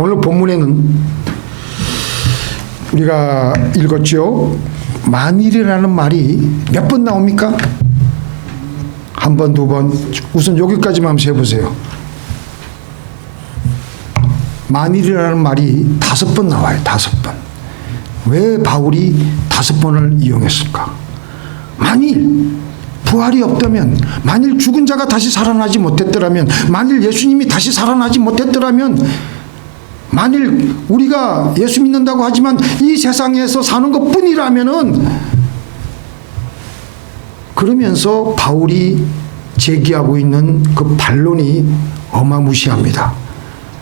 오늘 본문에는 우리가 읽었죠. 만일이라는 말이 몇 번 나옵니까? 한 번, 두 번. 우선 여기까지만 한번 세보세요. 만일이라는 말이 5번 나와요. 5번. 왜 바울이 5번을 이용했을까? 만일 부활이 없다면, 만일 죽은 자가 다시 살아나지 못했더라면, 만일 예수님이 다시 살아나지 못했더라면, 만일 우리가 예수 믿는다고 하지만 이 세상에서 사는 것뿐이라면은, 그러면서 바울이 제기하고 있는 그 반론이 어마무시합니다.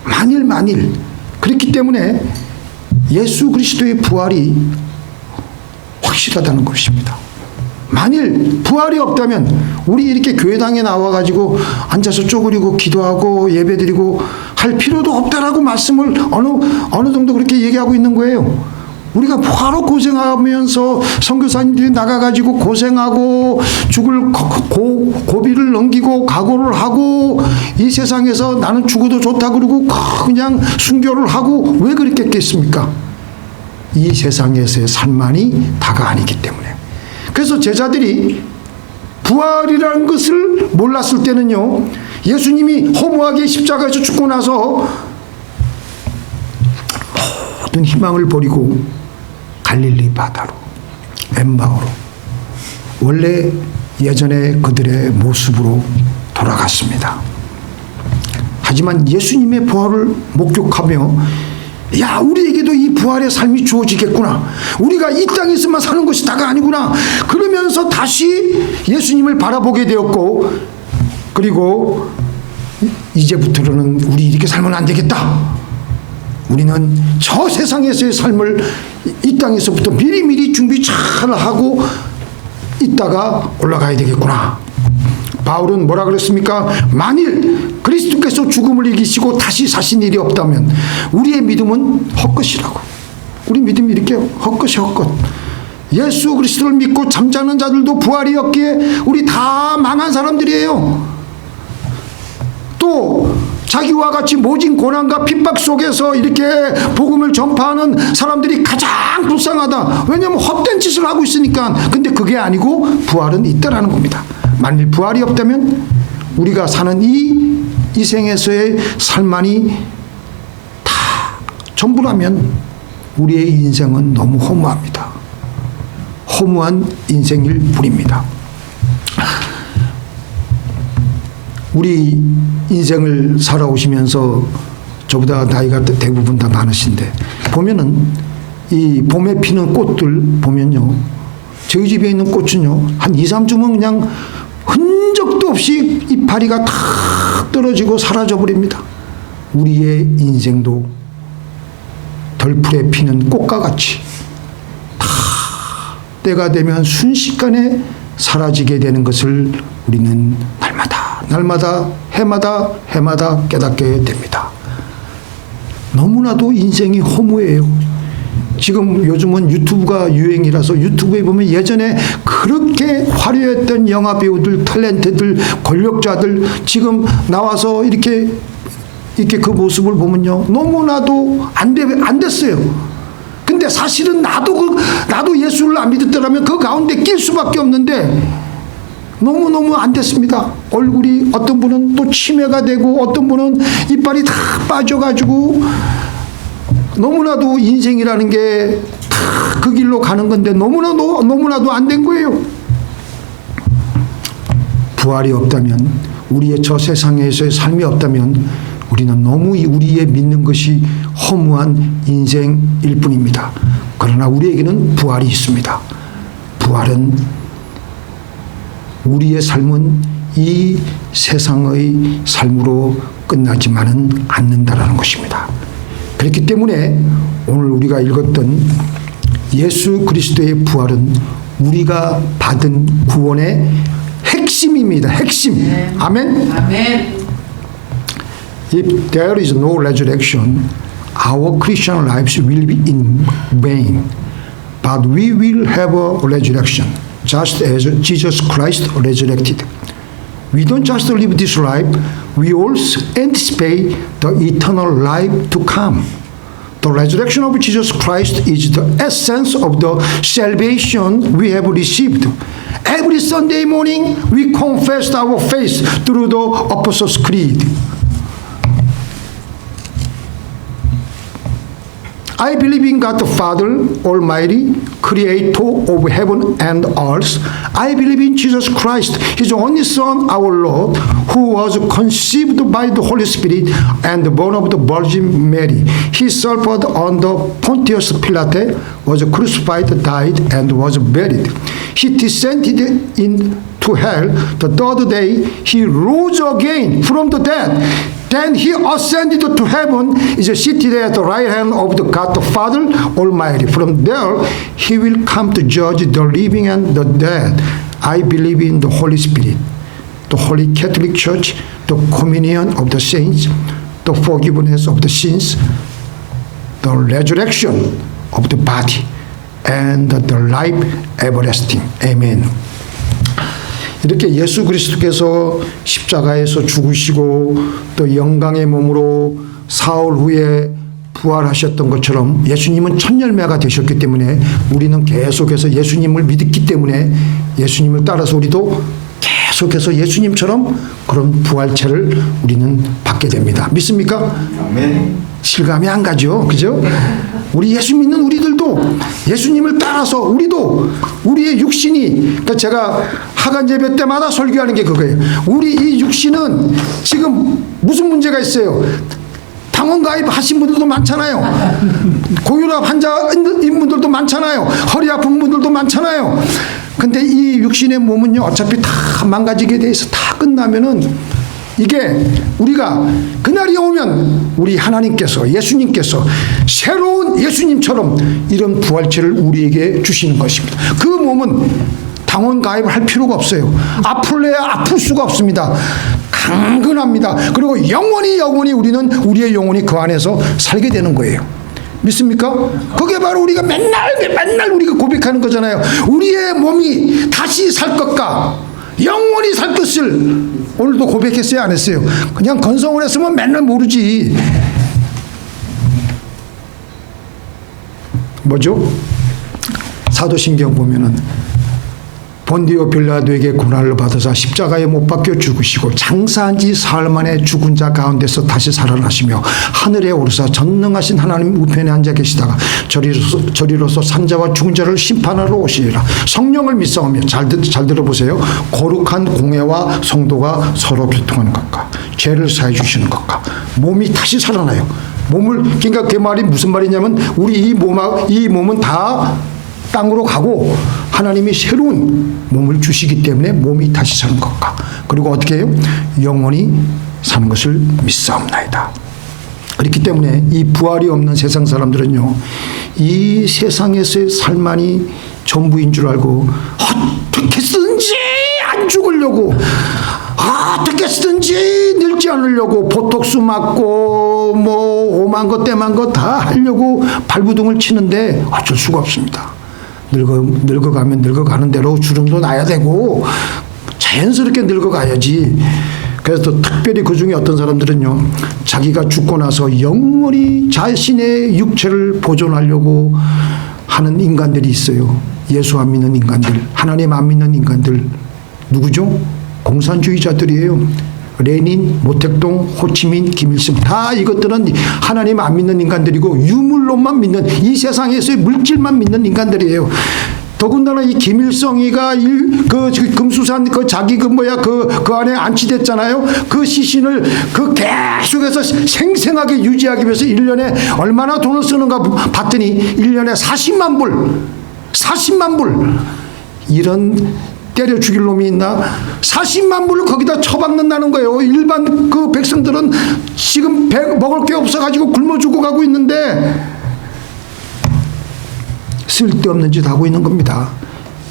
만일. 그렇기 때문에 예수 그리스도의 부활이 확실하다는 것입니다. 만일 부활이 없다면 우리 이렇게 교회당에 나와가지고 앉아서 쪼그리고 기도하고 예배드리고 할 필요도 없다라고 말씀을 어느 정도 그렇게 얘기하고 있는 거예요. 우리가 뭐하러 고생하면서 선교사님들이 나가가지고 고생하고 죽을 고비를 넘기고 각오를 하고 이 세상에서 나는 죽어도 좋다 그러고 그냥 순교를 하고 왜 그랬겠습니까? 이 세상에서의 삶만이 다가 아니기 때문에. 그래서 제자들이 부활이라는 것을 몰랐을 때는요, 예수님이 허무하게 십자가에서 죽고 나서 모든 희망을 버리고 갈릴리 바다로, 엠마오로, 원래 예전에 그들의 모습으로 돌아갔습니다. 하지만 예수님의 부활을 목격하며, 야, 우리에게도 이 부활의 삶이 주어지겠구나, 우리가 이 땅에서만 사는 것이 다가 아니구나, 그러면서 다시 예수님을 바라보게 되었고, 그리고 이제부터는 우리 이렇게 살면 안 되겠다, 우리는 저 세상에서의 삶을 이 땅에서부터 미리미리 준비 잘 하고 있다가 올라가야 되겠구나. 바울은 뭐라 그랬습니까? 만일 그리스도께서 죽음을 이기시고 다시 사신 일이 없다면 우리의 믿음은 헛것이라고. 우리 믿음이 이렇게 헛것이 헛것. 예수 그리스도를 믿고 잠자는 자들도 부활이 없기에 우리 다 망한 사람들이에요. 또 자기와 같이 모진 고난과 핍박 속에서 이렇게 복음을 전파하는 사람들이 가장 불쌍하다. 왜냐하면 헛된 짓을 하고 있으니까. 근데 그게 아니고 부활은 있다라는 겁니다. 만일 부활이 없다면 우리가 사는 이 생에서의 삶만이 다 전부라면 우리의 인생은 너무 허무합니다. 허무한 인생일 뿐입니다. 우리 인생을 살아오시면서 저보다 나이가 대부분 다 많으신데 보면은 이 봄에 피는 꽃들 보면요, 저희 집에 있는 꽃은요 한 2-3주면 그냥 흔적도 없이 이파리가 다 떨어지고 사라져 버립니다. 우리의 인생도 덜풀에 피는 꽃과 같이 다 때가 되면 순식간에 사라지게 되는 것을 우리는 날마다 해마다 깨닫게 됩니다. 너무나도 인생이 허무해요. 지금 요즘은 유튜브가 유행이라서 유튜브에 보면 예전에 그렇게 화려했던 영화 배우들, 탤런트들, 권력자들 지금 나와서 이렇게 그 모습을 보면요, 너무나도 안 됐어요. 근데 사실은 나도 예수를 안 믿었더라면 그 가운데 낄 수밖에 없는데 너무너무 안 됐습니다. 얼굴이 어떤 분은 또 치매가 되고 어떤 분은 이빨이 다 빠져가지고 너무나도 인생이라는 게 다 그 길로 가는 건데 너무나도 안 된 거예요. 부활이 없다면, 우리의 저 세상에서의 삶이 없다면 우리는 너무 우리의 믿는 것이 허무한 인생일 뿐입니다. 그러나 우리에게는 부활이 있습니다. 부활은 우리의 삶은 이 세상의 삶으로 끝나지만은 않는다라는 것입니다. 그렇기 때문에 오늘 우리가 읽었던 예수 그리스도의 부활은 우리가 받은 구원의 핵심입니다. 핵심. 아멘. 아멘. If there is no resurrection, our Christian lives will be in vain. But we will have a resurrection, just as Jesus Christ resurrected. We don't just live this life, we also anticipate the eternal life to come. The resurrection of Jesus Christ is the essence of the salvation we have received. Every Sunday morning, we confess our faith through the Apostles' Creed. I believe in God the Father Almighty, creator of heaven and earth. I believe in Jesus Christ, His only Son, our Lord, who was conceived by the Holy Spirit and born of the Virgin Mary. He suffered under Pontius Pilate, was crucified, died, and was buried. He descended into hell. The third day, He rose again from the dead. Then He ascended to heaven, is seated at the right hand of the God the Father Almighty. From there, He will come to judge the living and the dead. I believe in the Holy Spirit, the Holy Catholic Church, the communion of the saints, the forgiveness of the sins, the resurrection of the body, and the life everlasting. Amen. 이렇게 예수 그리스도께서 십자가에서 죽으시고 또 영광의 몸으로 사흘 후에 부활하셨던 것처럼 예수님은 첫 열매가 되셨기 때문에 우리는 계속해서 예수님을 믿었기 때문에 예수님을 따라서 우리도 계속해서 예수님처럼 그런 부활체를 우리는 받게 됩니다. 믿습니까? 아멘. 실감이 안 가죠. 그죠? 우리 예수 믿는 우리들도 예수님을 따라서 우리도 우리의 육신이, 그러니까 제가 하간 예배 때마다 설교하는 게 그거예요. 우리 이 육신은 지금 무슨 문제가 있어요? 당원 가입하신 분들도 많잖아요. 고혈압 환자인 분들도 많잖아요. 허리 아픈 분들도 많잖아요. 근데 이 육신의 몸은요, 어차피 다 망가지게 돼 있어. 다 끝나면은 이게 우리가 그날이 오면 우리 하나님께서, 예수님께서 새로운 예수님처럼 이런 부활체를 우리에게 주시는 것입니다. 그 몸은 당원 가입을 할 필요가 없어요. 아플래야 아플 수가 없습니다. 강건합니다. 그리고 영원히 우리는 우리의 영혼이 그 안에서 살게 되는 거예요. 믿습니까? 그게 바로 우리가 맨날 우리가 고백하는 거잖아요. 우리의 몸이 다시 살 것과 영원히 살 것을 오늘도 고백했어요, 안 했어요? 그냥 건성을 했으면 맨날 모르지. 뭐죠? 사도신경 보면은 본디오 빌라도에게 고난을 받아서 십자가에 못 박혀 죽으시고 장사한 지 사흘 만에 죽은 자 가운데서 다시 살아나시며 하늘에 오르사 전능하신 하나님 우편에 앉아 계시다가 저리로서 산자와 죽은 자를 심판하러 오시리라. 성령을 믿사오며 잘 들어보세요. 거룩한 공회와 성도가 서로 교통하는 것과 죄를 사해 주시는 것과 몸이 다시 살아나요. 그러니까 그 말이 무슨 말이냐면 우리 이 몸은 다 땅으로 가고 하나님이 새로운 몸을 주시기 때문에 몸이 다시 사는 것과 그리고 어떻게 해요? 영원히 사는 것을 믿사옵나이다. 그렇기 때문에 이 부활이 없는 세상 사람들은요, 이 세상에서의 삶만이 전부인 줄 알고 어떻게 쓰든지 안 죽으려고, 어떻게 쓰든지 늙지 않으려고 보톡스 맞고 뭐 오만 것 때만 것 다 하려고 발부둥을 치는데 어쩔 수가 없습니다. 늙어가면 늙어가는 대로 주름도 나야 되고 자연스럽게 늙어가야지. 그래서 또 특별히 그 중에 어떤 사람들은요, 자기가 죽고 나서 영원히 자신의 육체를 보존하려고 하는 인간들이 있어요. 예수 안 믿는 인간들, 하나님 안 믿는 인간들. 누구죠? 공산주의자들이에요. 레닌, 모택동, 호치민, 김일성, 다 이것들은 하나님 안 믿는 인간들이고 유물론만 믿는, 이 세상에서의 물질만 믿는 인간들이에요. 더군다나 이 김일성이가 금수산 자기 그 안에 안치됐잖아요. 그 시신을 계속해서 생생하게 유지하기 위해서 1년에 얼마나 돈을 쓰는가 봤더니 1년에 40만 불. 이런 때려 죽일 놈이 있나? 40만 불을 거기다 처박는다는 거예요. 일반 그 백성들은 지금 먹을 게 없어가지고 굶어 죽어가고 있는데 쓸데없는 짓 하고 있는 겁니다.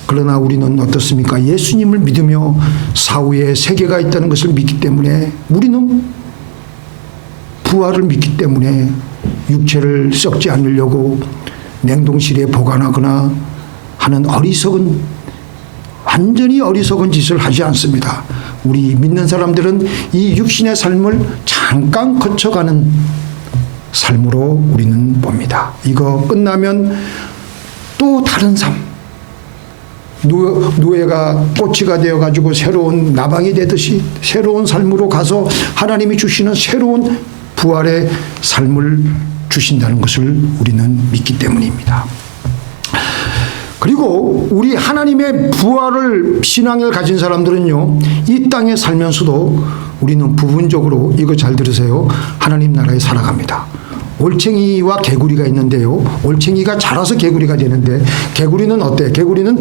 그러나 우리는 어떻습니까? 예수님을 믿으며 사후에 세계가 있다는 것을 믿기 때문에, 우리는 부활을 믿기 때문에 육체를 썩지 않으려고 냉동실에 보관하거나 하는 완전히 어리석은 짓을 하지 않습니다. 우리 믿는 사람들은 이 육신의 삶을 잠깐 거쳐가는 삶으로 우리는 봅니다. 이거 끝나면 또 다른 삶, 노예가 꼬치가 되어가지고 새로운 나방이 되듯이 새로운 삶으로 가서 하나님이 주시는 새로운 부활의 삶을 주신다는 것을 우리는 믿기 때문입니다. 그리고 우리 하나님의 부활을 신앙을 가진 사람들은요, 이 땅에 살면서도 우리는 부분적으로, 이거 잘 들으세요, 하나님 나라에 살아갑니다. 올챙이와 개구리가 있는데요, 올챙이가 자라서 개구리가 되는데, 개구리는 어때? 개구리는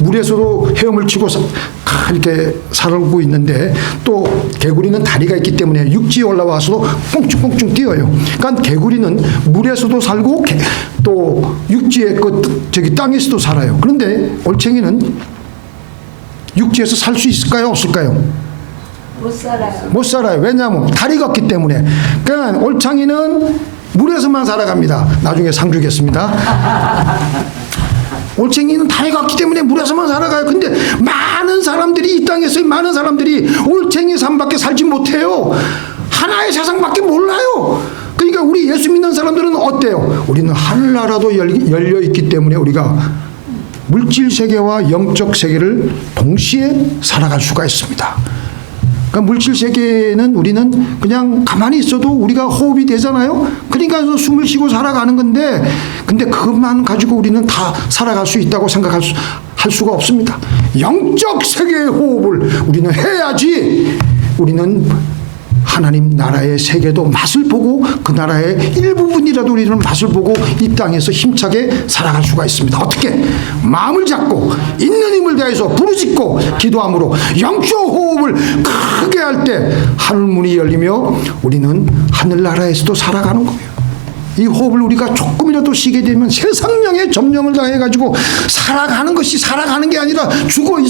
물에서도 헤엄을 치고 이렇게 살고 있는데, 또 개구리는 다리가 있기 때문에 육지에 올라와서도 꽁충꽁충 뛰어요. 그러니까 개구리는 물에서도 살고 또 육지에 땅에서도 살아요. 그런데 올챙이는 육지에서 살 수 있을까요? 없을까요? 못 살아요. 못 살아요. 왜냐하면 다리가 없기 때문에. 그러니까 올챙이는 물에서만 살아갑니다. 나중에 상 주겠습니다. 올챙이는 다리가 없기 때문에 물에서만 살아가요. 근데 많은 사람들이, 이 땅에서 많은 사람들이 올챙이 삶밖에 살지 못해요. 하나의 세상밖에 몰라요. 그러니까 우리 예수 믿는 사람들은 어때요? 우리는 하늘나라도 열려 있기 때문에 우리가 물질 세계와 영적 세계를 동시에 살아갈 수가 있습니다. 그러니까 물질 세계는 우리는 그냥 가만히 있어도 우리가 호흡이 되잖아요. 그러니까 숨을 쉬고 살아가는 건데, 근데 그것만 가지고 우리는 다 살아갈 수 있다고 생각할 수가 없습니다. 영적 세계의 호흡을 우리는 해야지 우리는 하나님 나라의 세계도 맛을 보고 그 나라의 일부분이라도 우리는 맛을 보고 이 땅에서 힘차게 살아갈 수가 있습니다. 어떻게? 마음을 잡고 있는 힘을 다해서 부르짖고 기도함으로 영적 호흡을 크게 할 때 하늘문이 열리며 우리는 하늘나라에서도 살아가는 거예요. 이 호흡을 우리가 조금이라도 쉬게 되면 세상령에 점령을 당해가지고 살아가는 것이 살아가는 게 아니라 죽어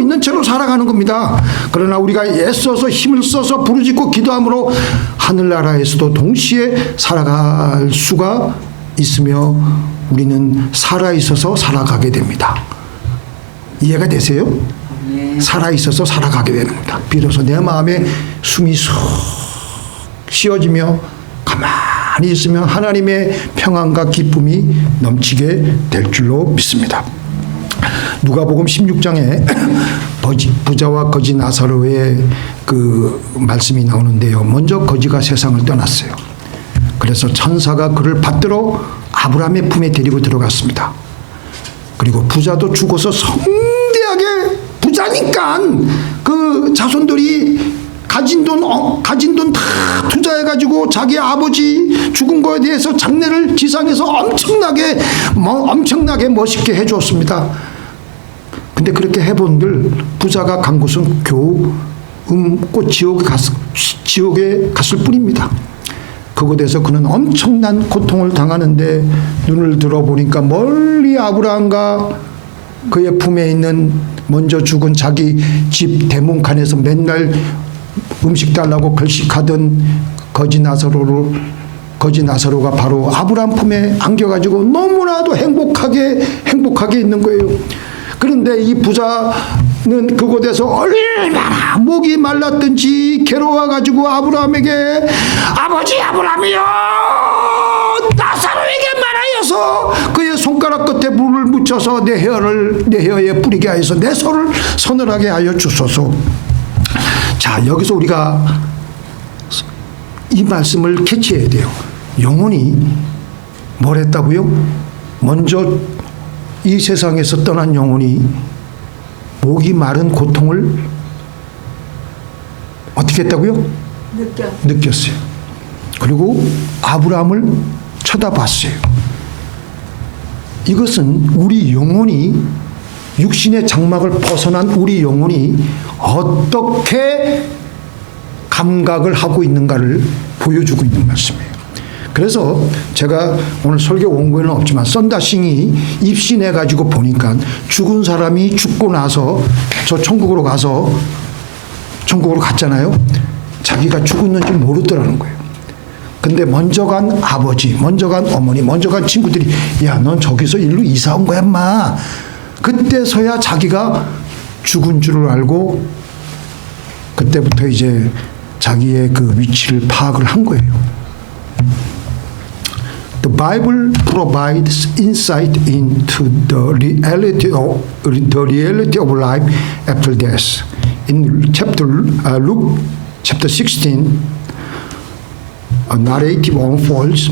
있는 채로 살아가는 겁니다. 그러나 우리가 애써서 힘을 써서 부르짖고 기도함으로 하늘나라에서도 동시에 살아갈 수가 있으며 우리는 살아있어서 살아가게 됩니다. 이해가 되세요? 살아있어서 살아가게 되는 겁니다. 비로소 내 마음에 숨이 쏙 쉬어지며 가만히 있으면 하나님의 평안과 기쁨이 넘치게 될 줄로 믿습니다. 누가복음 16장에 부자와 거지 나사로의 그 말씀이 나오는데요. 먼저 거지가 세상을 떠났어요. 그래서 천사가 그를 받들어 아브라함의 품에 데리고 들어갔습니다. 그리고 부자도 죽어서 성대하게, 부자니까 그 자손들이 가진 돈 다 투자해가지고 자기 아버지 죽은 거에 대해서 장례를 지상에서 엄청나게 멋있게 해주었습니다. 근데 그렇게 해본들 부자가 간 곳은 겨우 곧 지옥에 갔을 뿐입니다. 그곳에서 그는 엄청난 고통을 당하는데 눈을 들어보니까 멀리 아브라함과 그의 품에 있는 먼저 죽은 자기 집 대문칸에서 맨날 음식 달라고 결식하던 거지 나사로가 바로 아브라함 품에 안겨가지고 너무나도 행복하게 있는 거예요. 그런데 이 부자는 그곳에서 얼마나 목이 말랐든지 괴로워가지고 아브라함에게, 아버지 아브라함이여, 나사로에게 말하여서 그의 손가락 끝에 물을 묻혀서 내 혀에 뿌리게 하여서 내 손을 서늘하게 하여 주소서. 자, 여기서 우리가 이 말씀을 캐치해야 돼요. 영혼이 뭘 했다고요? 먼저 이 세상에서 떠난 영혼이 목이 마른 고통을 어떻게 했다고요? 느꼈어요. 그리고 아브라함을 쳐다봤어요. 이것은 우리 영혼이, 육신의 장막을 벗어난 우리 영혼이 어떻게 감각을 하고 있는가를 보여주고 있는 말씀이에요. 그래서 제가 오늘 설교 원고에는 없지만 썬다싱이 입신해가지고 보니까 죽은 사람이 죽고 나서 저 천국으로 갔잖아요. 자기가 죽었는지 모르더라는 거예요. 근데 먼저 간 아버지, 먼저 간 어머니, 먼저 간 친구들이, 야, 넌 저기서 일로 이사 온 거야, 인마. 그때서야 자기가 죽은 줄을 알고 그때부터 이제 자기의 그 위치를 파악을 한 거예요. The Bible provides insight into the reality of life after death. In Luke chapter 16, a narrative unfolds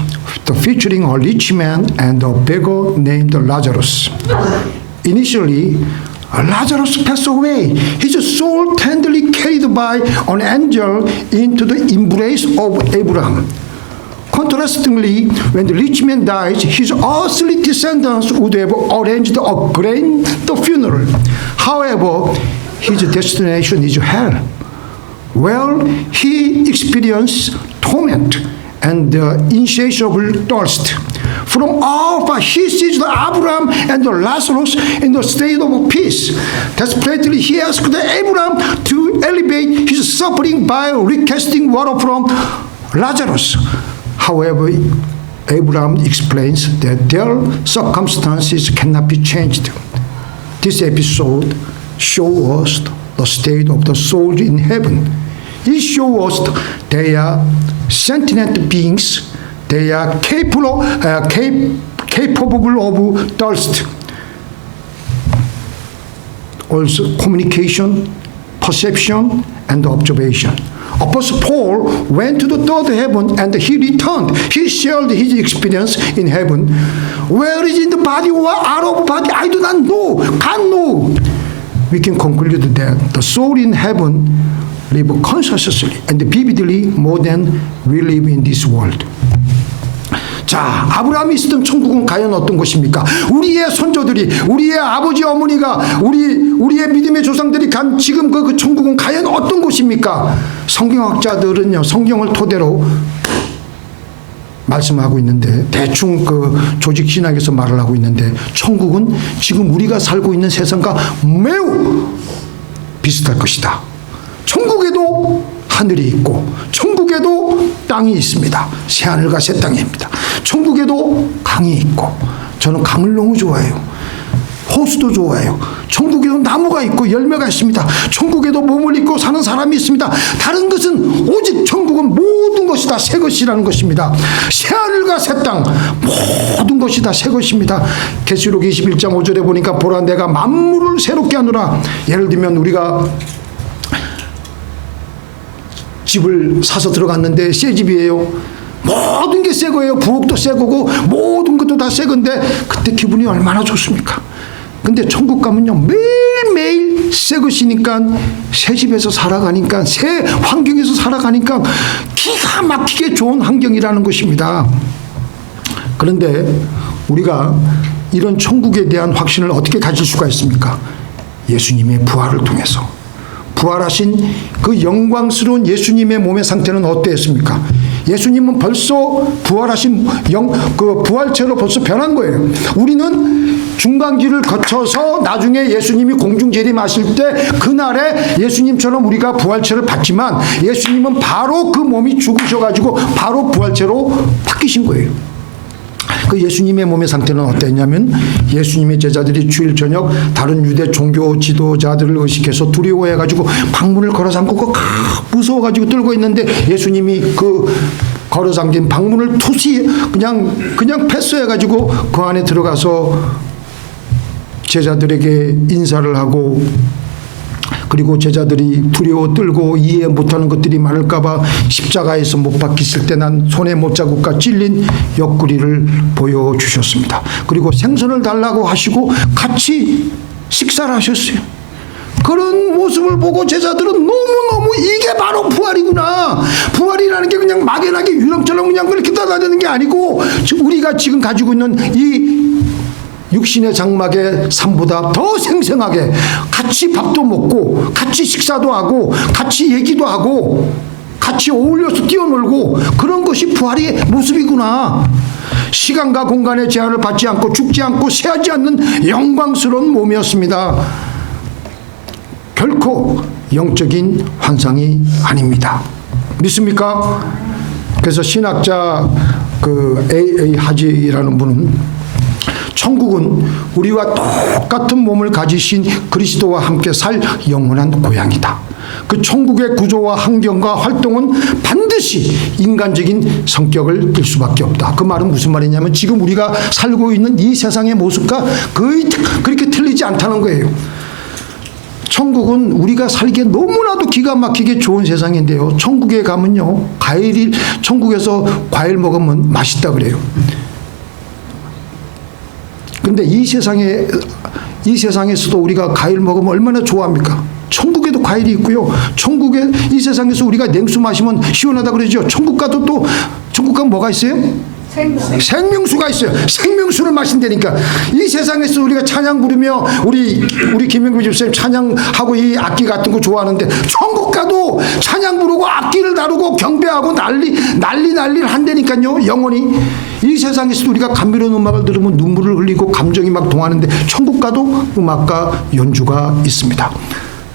featuring a rich man and a beggar named Lazarus. Initially, Lazarus passed away, his soul tenderly carried by an angel into the embrace of Abraham. Contrastingly, when the rich man dies, his earthly descendants would have arranged a grand funeral. However, his destination is hell, where he experienced torment and insatiable thirst. From afar, he sees Abraham and Lazarus in the state of peace. Desperately, he asked Abraham to alleviate his suffering by requesting water from Lazarus. However, Abraham explains that their circumstances cannot be changed. This episode shows us the state of the soul in heaven. It shows us they are sentient beings. They are capable of thirst. Also, communication, perception, and observation. Apostle Paul went to the third heaven and he returned. He shared his experience in heaven. Where is in the body or out of body? I do not know. Can't know. We can conclude that the soul in heaven live consciously and vividly more than we live in this world. 자, 아브라함이 있었던 천국은 과연 어떤 곳입니까? 우리의 손조들이, 우리의 아버지 어머니가, 우리의 믿음의 조상들이 간 지금 그 천국은 과연 어떤 곳입니까? 성경학자들은요, 성경을 토대로 말씀하고 있는데, 대충 그 조직신학에서 말을 하고 있는데, 천국은 지금 우리가 살고 있는 세상과 매우 비슷할 것이다. 천국에도 하늘이 있고 천국에도 땅이 있습니다. 새하늘과 새 땅입니다. 천국에도 강이 있고, 저는 강을 너무 좋아해요. 호수도 좋아해요. 천국에도 나무가 있고 열매가 있습니다. 천국에도 몸을 입고 사는 사람이 있습니다. 다른 것은 오직 천국은 모든 것이 다 새 것이라는 것입니다. 새하늘과 새 땅 모든 것이 다 새 것입니다. 계시록 21장 5절에 보니까 보라 내가 만물을 새롭게 하노라. 예를 들면 우리가 집을 사서 들어갔는데 새 집이에요. 모든 게 새 거예요. 부엌도 새 거고 모든 것도 다 새 건데 그때 기분이 얼마나 좋습니까? 근데 천국 가면요 매일매일 새 것이니까 새 집에서 살아가니까 새 환경에서 살아가니까 기가 막히게 좋은 환경이라는 것입니다. 그런데 우리가 이런 천국에 대한 확신을 어떻게 가질 수가 있습니까? 예수님의 부활을 통해서. 부활하신 그 영광스러운 예수님의 몸의 상태는 어땠습니까? 예수님은 벌써 부활하신 그 부활체로 벌써 변한 거예요. 우리는 중간기를 거쳐서 나중에 예수님이 공중 재림하실 때 그날에 예수님처럼 우리가 부활체를 받지만 예수님은 바로 그 몸이 죽으셔가지고 바로 부활체로 바뀌신 거예요. 그 예수님의 몸의 상태는 어땠냐면 예수님의 제자들이 주일 저녁 다른 유대 종교 지도자들을 의식해서 두려워해가지고 방문을 걸어 잠그고 무서워가지고 떨고 있는데 예수님이 그 걸어 잠긴 방문을 투시 그냥 패스해가지고 그 안에 들어가서 제자들에게 인사를 하고, 그리고 제자들이 두려워 떨고 이해 못하는 것들이 많을까봐 십자가에서 못 박혔을 때 난 손에 못자국과 찔린 옆구리를 보여주셨습니다. 그리고 생선을 달라고 하시고 같이 식사를 하셨어요. 그런 모습을 보고 제자들은 너무너무 이게 바로 부활이구나. 부활이라는 게 그냥 막연하게 유령처럼 그냥 그렇게 떠다니는 게 아니고 우리가 지금 가지고 있는 이 육신의 장막의 삶보다 더 생생하게 같이 밥도 먹고 같이 식사도 하고 같이 얘기도 하고 같이 어울려서 뛰어놀고 그런 것이 부활의 모습이구나. 시간과 공간의 제한을 받지 않고 죽지 않고 쇠하지 않는 영광스러운 몸이었습니다. 결코 영적인 환상이 아닙니다. 믿습니까? 그래서 신학자 그 A.A. 하지라는 분은 천국은 우리와 똑같은 몸을 가지신 그리스도와 함께 살 영원한 고향이다. 그 천국의 구조와 환경과 활동은 반드시 인간적인 성격을 띨 수밖에 없다. 그 말은 무슨 말이냐면 지금 우리가 살고 있는 이 세상의 모습과 거의 그렇게 틀리지 않다는 거예요. 천국은 우리가 살기에 너무나도 기가 막히게 좋은 세상인데요. 천국에 가면요, 천국에서 과일 먹으면 맛있다 그래요. 근데 이 세상에서도 우리가 과일 먹으면 얼마나 좋아합니까? 천국에도 과일이 있고요. 이 세상에서 우리가 냉수 마시면 시원하다 그러죠. 천국 가도 뭐가 있어요? 생명수가 있어요. 생명수를 마신다니까. 이 세상에서 우리가 찬양 부르며 우리 김영규 집사님 찬양하고 이 악기 같은 거 좋아하는데 천국 가도 찬양 부르고 악기를 다루고 경배하고 난리를 한다니까요. 영원히. 이 세상에서도 우리가 감미로운 음악을 들으면 눈물을 흘리고 감정이 막 동하는데 천국 가도 음악과 연주가 있습니다.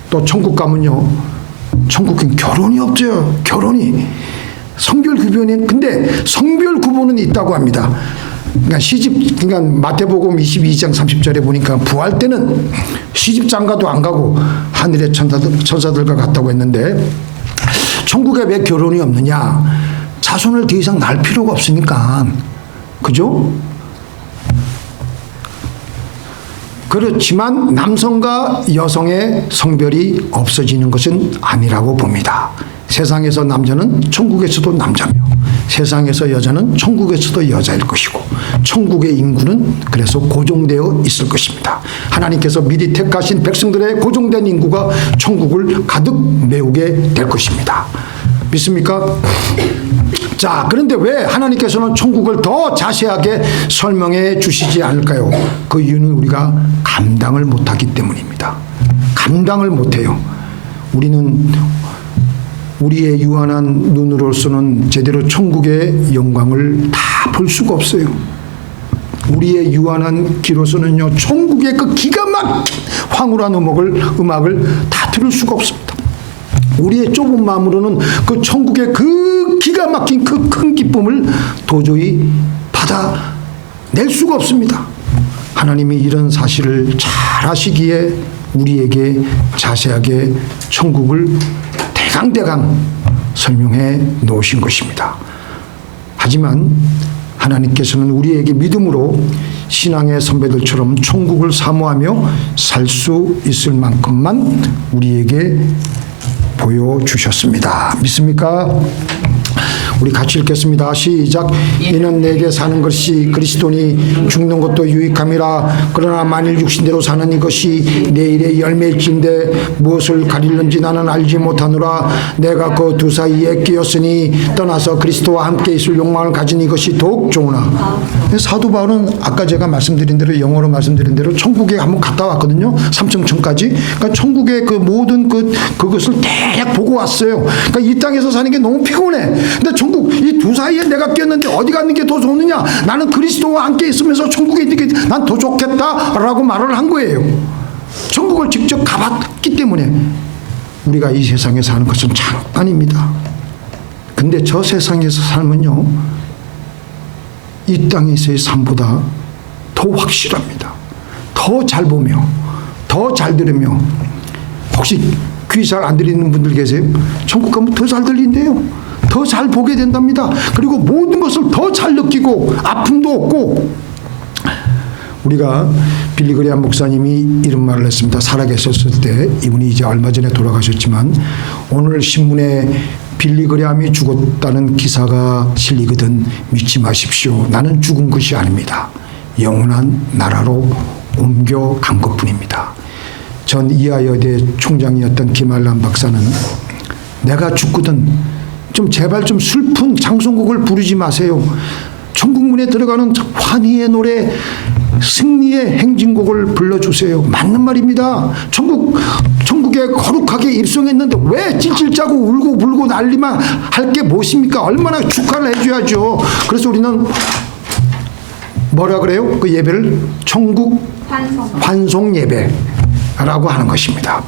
또 천국 가면요, 천국엔 결혼이 없죠. 결혼이. 근데 성별 구분은 있다고 합니다. 그러니까 마태복음 22장 30절에 보니까 부활 때는 시집장가도 안 가고 하늘의 천사들과 같다고 했는데 천국에 왜 결혼이 없느냐? 자손을 더 이상 낳을 필요가 없으니까. 그죠? 그렇지만 남성과 여성의 성별이 없어지는 것은 아니라고 봅니다. 세상에서 남자는 천국에서도 남자며 세상에서 여자는 천국에서도 여자일 것이고 천국의 인구는 그래서 고정되어 있을 것입니다. 하나님께서 미리 택하신 백성들의 고정된 인구가 천국을 가득 메우게 될 것입니다. 믿습니까? 자, 그런데 왜 하나님께서는 천국을 더 자세하게 설명해 주시지 않을까요? 그 이유는 우리가 감당을 못하기 때문입니다. 감당을 못해요. 우리는 우리의 유한한 눈으로서는 제대로 천국의 영광을 다 볼 수가 없어요. 우리의 유한한 귀로서는요, 천국의 그 기가 막힌 황홀한 음악을 다 들을 수가 없습니다. 우리의 좁은 마음으로는 그 천국의 그 기가 막힌 그 큰 기쁨을 도저히 받아낼 수가 없습니다. 하나님이 이런 사실을 잘 아시기에 우리에게 자세하게 천국을 대강대강 설명해 놓으신 것입니다. 하지만 하나님께서는 우리에게 믿음으로 신앙의 선배들처럼 천국을 사모하며 살 수 있을 만큼만 우리에게 보여주셨습니다. 믿습니까? 우리 같이 읽겠습니다. 시작. 이는 내게 사는 것이 그리스도니 죽는 것도 유익함이라. 그러나 만일 육신대로 사는 이것이 내일의 열매일진데 무엇을 가리는지 나는 알지 못하노라. 내가 그 두 사이에 끼었으니 떠나서 그리스도와 함께 있을 욕망을 가진 이것이 더욱 좋으나. 사도 바울은 아까 제가 말씀드린 대로 영어로 말씀드린 대로 천국에 한번 갔다 왔거든요. 삼층천까지. 그러니까 천국의 그 모든 그것을 대략 보고 왔어요. 그러니까 이 땅에서 사는 게 너무 피곤해. 근데 천국 이 두 사이에 내가 꼈는데 어디 가는 게 더 좋느냐? 나는 그리스도와 함께 있으면서 천국에 있는 게 난 더 좋겠다라고 말을 한 거예요. 천국을 직접 가봤기 때문에 우리가 이 세상에 사는 것은 잠깐입니다. 근데 저 세상에서 살면요, 이 땅에서의 삶보다 더 확실합니다. 더 잘 보며 더 잘 들으며. 혹시 귀 잘 안 들리는 분들 계세요? 천국 가면 더 잘 들린대요. 더 잘 보게 된답니다. 그리고 모든 것을 더 잘 느끼고 아픔도 없고. 우리가 빌리 그레이엄 목사님이 이런 말을 했습니다. 살아계셨을 때, 이분이 이제 얼마 전에 돌아가셨지만 오늘 신문에 빌리 그레이엄이 죽었다는 기사가 실리거든 믿지 마십시오. 나는 죽은 것이 아닙니다. 영원한 나라로 옮겨간 것뿐입니다. 전 이하여대 총장이었던 김알람 박사는 내가 죽거든 제발 좀 슬픈 장송곡을 부르지 마세요. 천국문에 들어가는 환희의 노래, 승리의 행진곡을 불러주세요. 맞는 말입니다. 천국에 거룩하게 입성했는데 왜 찔찔 짜고 울고 불고 난리만 할 게 무엇입니까? 얼마나 축하를 해줘야죠. 그래서 우리는 뭐라 그래요? 그 예배를 천국 환송 예배라고 하는 것입니다.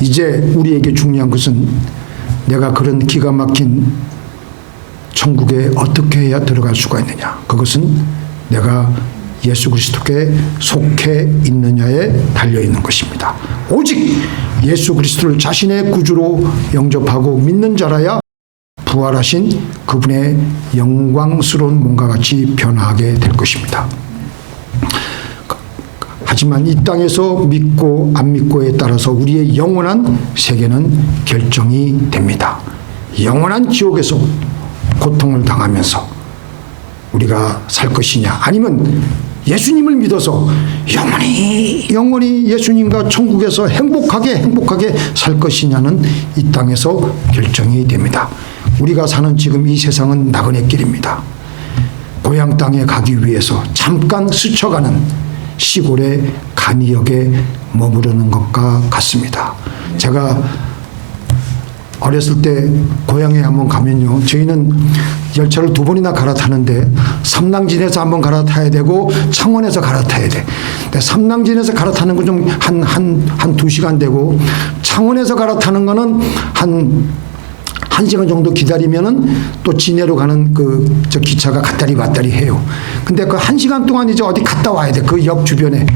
이제 우리에게 중요한 것은 내가 그런 기가 막힌 천국에 어떻게 해야 들어갈 수가 있느냐. 그것은 내가 예수 그리스도께 속해 있느냐에 달려 있는 것입니다. 오직 예수 그리스도를 자신의 구주로 영접하고 믿는 자라야 부활하신 그분의 영광스러운 몸과 같이 변화하게 될 것입니다. 하지만 이 땅에서 믿고 안 믿고에 따라서 우리의 영원한 세계는 결정이 됩니다. 영원한 지옥에서 고통을 당하면서 우리가 살 것이냐, 아니면 예수님을 믿어서 영원히 예수님과 천국에서 행복하게 살 것이냐는 이 땅에서 결정이 됩니다. 우리가 사는 지금 이 세상은 나그네 길입니다. 고향 땅에 가기 위해서 잠깐 스쳐가는 시골의 간이역에 머무르는 것과 같습니다. 제가 어렸을 때 고향에 한번 가면요, 저희는 열차를 2번이나 갈아타는데 삼낭진에서 한번 갈아타야 되고 창원에서 갈아타야 돼. 근데 삼낭진에서 갈아타는 건 좀 한 2시간 되고, 창원에서 갈아타는 거는 한 1시간 정도 기다리면은 또 진해로 가는 저 기차가 갔다리 왔다리 해요. 근데 그 1시간 동안 이제 어디 갔다 와야 돼. 그 역 주변에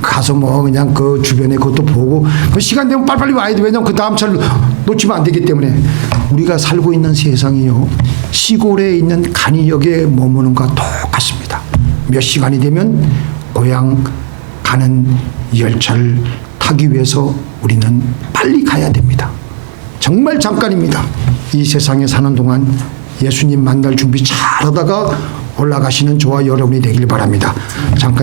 가서 뭐 그냥 그 주변에 그것도 보고, 그 시간 되면 빨리빨리 와야 돼. 왜냐면 그 다음 차를 놓치면 안 되기 때문에. 우리가 살고 있는 세상이요, 시골에 있는 간이역에 머무는 것과 똑같습니다. 몇 시간이 되면 고향 가는 열차를 타기 위해서 우리는 빨리 가야 됩니다. 정말 잠깐입니다. 이 세상에 사는 동안 예수님 만날 준비 잘하다가 올라가시는 저와 여러분이 되길 바랍니다. 잠깐